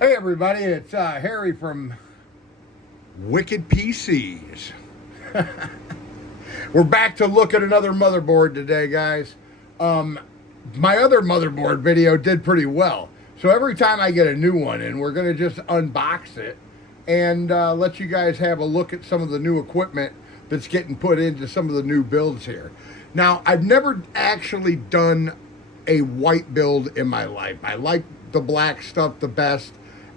Hey everybody, it's Harry from Wicked PCs. We're back to look at another motherboard today, guys. My other motherboard video did pretty well. So every time I get a new one in, we're going to just unbox it and let you guys have a look at some of the new equipment that's getting put into some of the new builds here. Now, I've never actually done a white build in my life. I like the black stuff the best,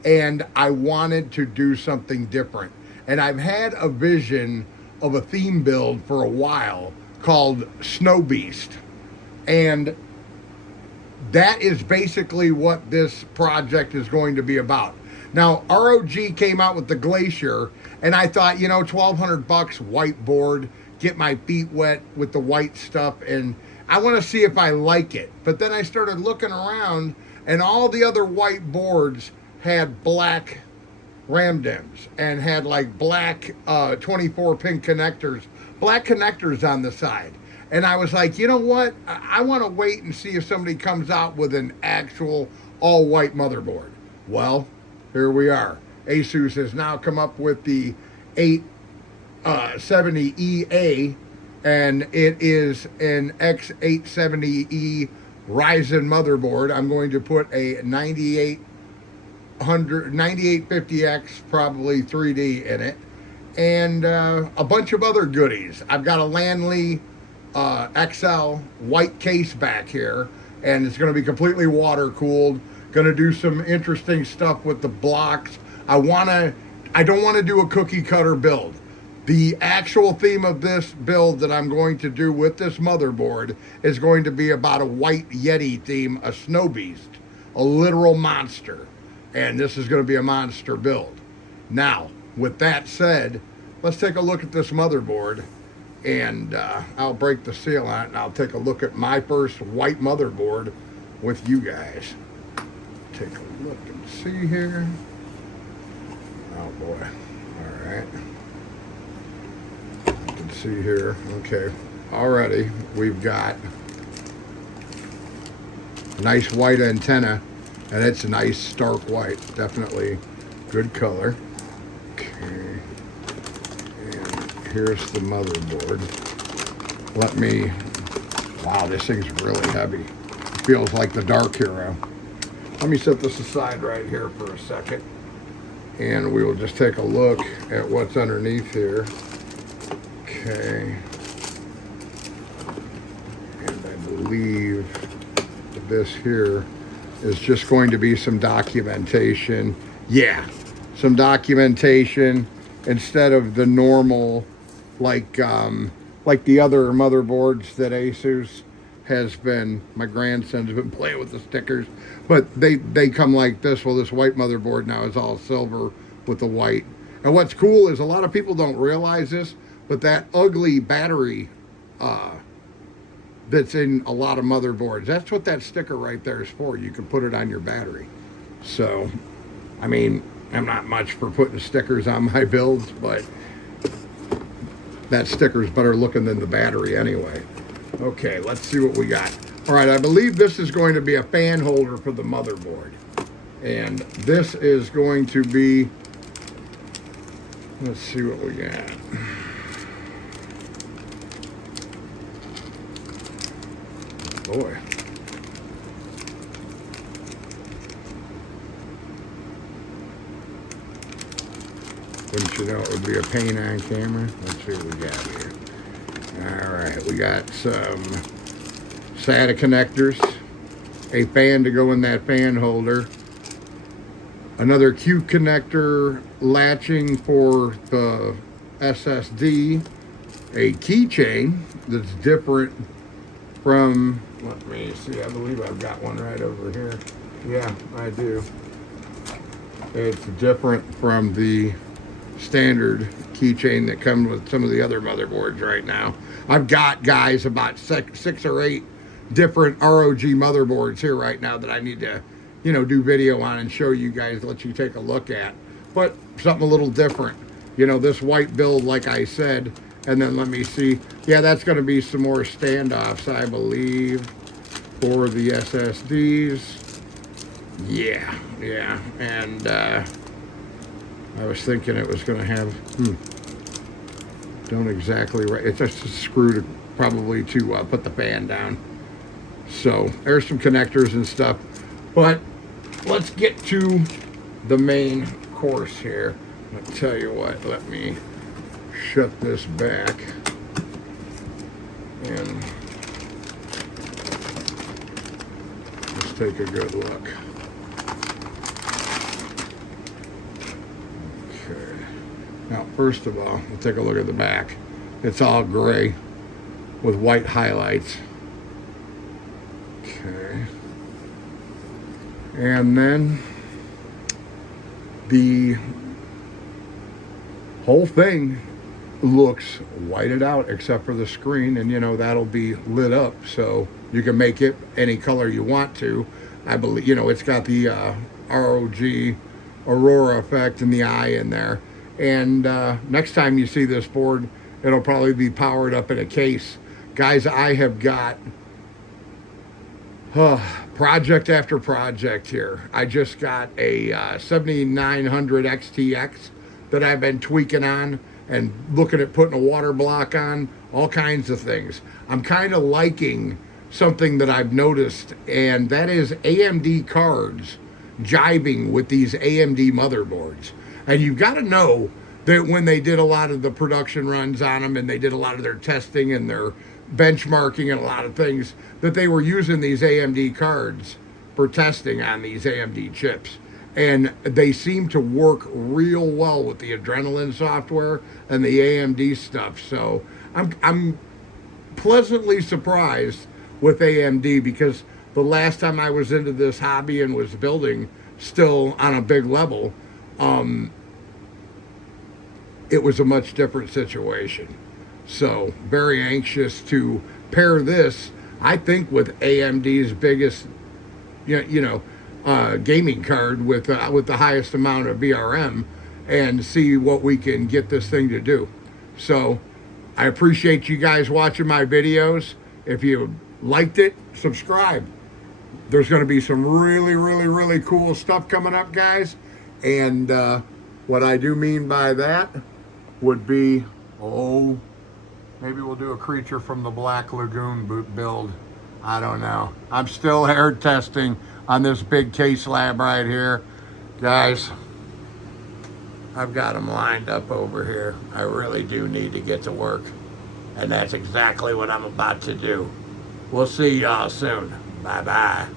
and I wanted to do something different. And I've had a vision of a theme build for a while called SnowBeast. And that is basically what this project is going to be about. Now, ROG came out with the Glacier, and I thought, you know, $1,200 whiteboard, get my feet wet with the white stuff, and I want to see if I like it. But then I started looking around, and all the other white boards had black RAM DIMMs and had like black 24-pin connectors, black connectors on the side. And I was like, you know what? I want to wait and see if somebody comes out with an actual all-white motherboard. Well, here we are. ASUS has now come up with the X870-A, and it is an X870-E Ryzen motherboard. I'm going to put a 9850X, probably 3D in it, and a bunch of other goodies. I've got a Lanley XL white case back here, and it's going to be completely water cooled. Going to do some interesting stuff with the blocks. I don't want to do a cookie cutter build. The actual theme of this build that I'm going to do with this motherboard is going to be about a white Yeti theme, a SnowBeast, a literal monster. And this is going to be a monster build. Now, with that said, let's take a look at this motherboard, and I'll break the seal on it, and I'll take a look at my first white motherboard with you guys. Take a look and see here. Oh boy. All right. You can see here. Okay. Already, we've got a nice white antenna. And it's a nice stark white, definitely good color. Okay, and here's the motherboard. Wow, this thing's really heavy. Feels like the Dark Hero. Let me set this aside right here for a second, and we will just take a look at what's underneath here. Okay, and I believe this here is just going to be some documentation. Yeah, some documentation instead of the normal, like the other motherboards that ASUS has been. My grandson's been playing with the stickers, but they come like this. Well, this white motherboard now is all silver with the white. And what's cool is a lot of people don't realize this, but that ugly battery that's in a lot of motherboards, that's what that sticker right there is for. You can put it on your battery. So, I mean, I'm not much for putting stickers on my builds, but that sticker's better looking than the battery anyway. Okay, let's see what we got. All right, I believe this is going to be a fan holder for the motherboard. And this is going to be, let's see what we got. Boy. Wouldn't you know it would be a paint on camera? Let's see what we got here. Alright, we got some SATA connectors, a fan to go in that fan holder, another Q connector latching for the SSD, a keychain that's different from, let me see, I believe I've got one right over here. Yeah, I do. It's different from the standard keychain that comes with some of the other motherboards right now. I've got, guys, about six or eight different ROG motherboards here right now that I need to, you know, do video on and show you guys, let you take a look at. But something a little different. You know, this white build, like I said, and then let me see. Yeah, that's going to be some more standoffs, I believe, for the SSDs. Yeah, and I was thinking it was going to have, don't exactly right. It's just a screw to probably to put the fan down. So there's some connectors and stuff, but let's get to the main course here. I'll tell you what, let me shut this back and let's take a good look. Okay. Now, first of all, we'll take a look at the back. It's all gray with white highlights. Okay. And then the whole thing looks whited out except for the screen, and you know that'll be lit up so you can make it any color you want to. I believe, you know, it's got the ROG Aurora effect and the eye in there. And next time you see this board, it'll probably be powered up in a case. Guys, I have got project after project here. I just got a 7900 XTX that I've been tweaking on and looking at putting a water block on, all kinds of things. I'm kind of liking something that I've noticed, and that is AMD cards jibing with these AMD motherboards. And you've got to know that when they did a lot of the production runs on them and they did a lot of their testing and their benchmarking and a lot of things, that they were using these AMD cards for testing on these AMD chips. And they seem to work real well with the Adrenaline software and the AMD stuff. So I'm pleasantly surprised with AMD, because the last time I was into this hobby and was building still on a big level, it was a much different situation. So very anxious to pair this, I think, with AMD's biggest, gaming card with the highest amount of VRM, and see what we can get this thing to do. So I appreciate you guys watching my videos. If you liked it, subscribe. There's going to be some really cool stuff coming up, guys. And what I do mean by that would be, maybe we'll do a Creature from the Black Lagoon build. I don't know. I'm still hair testing on this big case lab right here. Guys, I've got them lined up over here. I really do need to get to work. And that's exactly what I'm about to do. We'll see y'all soon. Bye-bye.